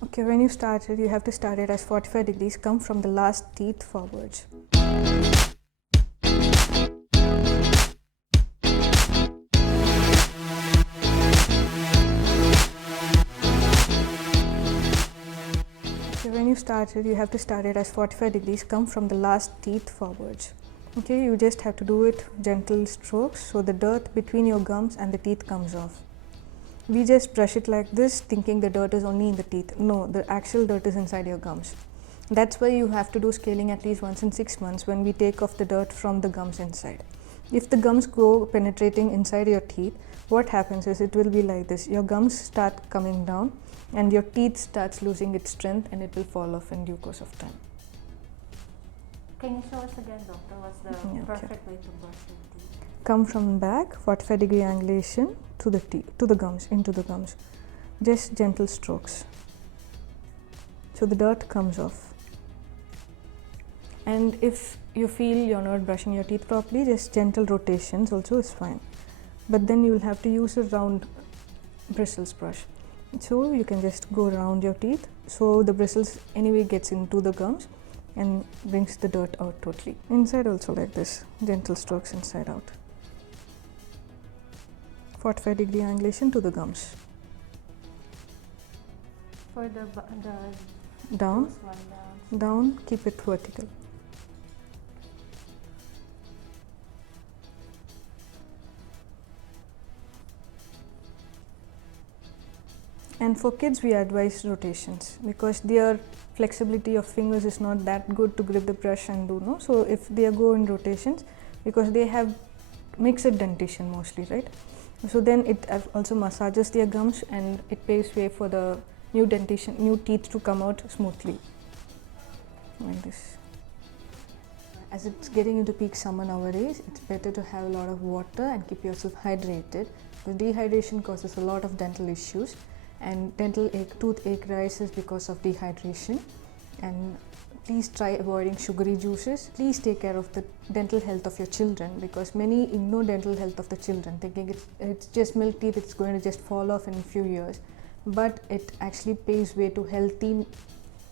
Okay, when you start it, you have to start it as 45 degrees, come from the last teeth forwards. Okay, when you start it, you have to start it as 45 degrees, come from the last teeth forwards. Okay, you just have to do it gentle strokes so the dirt between your gums and the teeth comes off. We just brush it like this thinking the dirt is only in the teeth. No, the actual dirt is inside your gums. That's why you have to do scaling at least once in 6 months when we take off the dirt from the gums inside. If the gums go penetrating inside your teeth, what happens is it will be like this. Your gums start coming down and your teeth starts losing its strength and it will fall off in due course of time. Can you show us again, doctor, what's the perfect way to brush your teeth? Come from back, 45 degree angulation to the teeth, to the gums, into the gums. Just gentle strokes. So the dirt comes off. And if you feel you're not brushing your teeth properly, just gentle rotations also is fine. But then you will have to use a round bristles brush. So you can just go around your teeth. So the bristles anyway gets into the gums and brings the dirt out totally. Inside also like this, gentle strokes inside out. 45 degree angulation to the gums. For the Down, this one down. down, keep it vertical. And for kids we advise rotations because their flexibility of fingers is not that good to grip the brush and do, no? So if they go in rotations, because they have mixed dentition mostly, right? So then it also massages their gums and it paves way for the new dentition, new teeth to come out smoothly. Like this. As it's getting into peak summer nowadays, it's better to have a lot of water and keep yourself hydrated because dehydration causes a lot of dental issues and dental ache, toothache rises because of dehydration. And please try avoiding sugary juices. Please take care of the dental health of your children because many ignore dental health of the children thinking it's just milk teeth, it's going to just fall off in a few years, but it actually paves way to healthy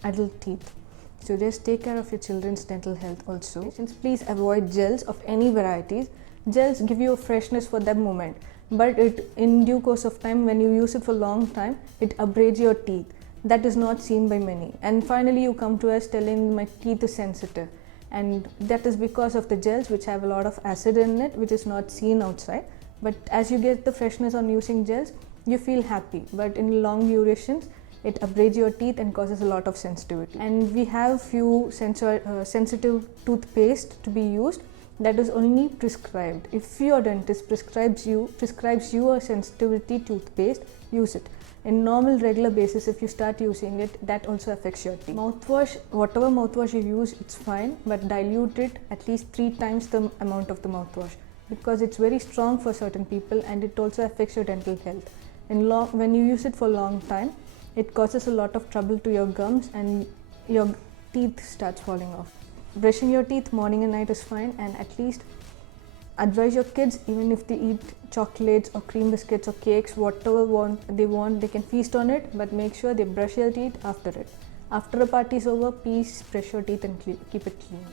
adult teeth. So just take care of your children's dental health also. Please avoid gels of any varieties. Gels give you a freshness for that moment, but in due course of time, when you use it for a long time, it abrades your teeth. That is not seen by many. And finally you come to us telling my teeth is sensitive. And that is because of the gels which have a lot of acid in it, which is not seen outside. But as you get the freshness on using gels, you feel happy. But in long durations, it abrades your teeth and causes a lot of sensitivity. And we have few sensitive toothpaste to be used that is only prescribed. If your dentist prescribes you a sensitivity toothpaste, use it. In normal regular basis, if you start using it, that also affects your teeth. Mouthwash, whatever mouthwash you use, it's fine, but dilute it at least 3 times the amount of the mouthwash because it's very strong for certain people and it also affects your dental health. When you use it for a long time, it causes a lot of trouble to your gums and your teeth starts falling off. Brushing your teeth morning and night is fine, and at least advise your kids, even if they eat chocolates or cream biscuits or cakes, whatever they want, they can feast on it, but make sure they brush their teeth after it. After a party is over, please brush your teeth and keep it clean.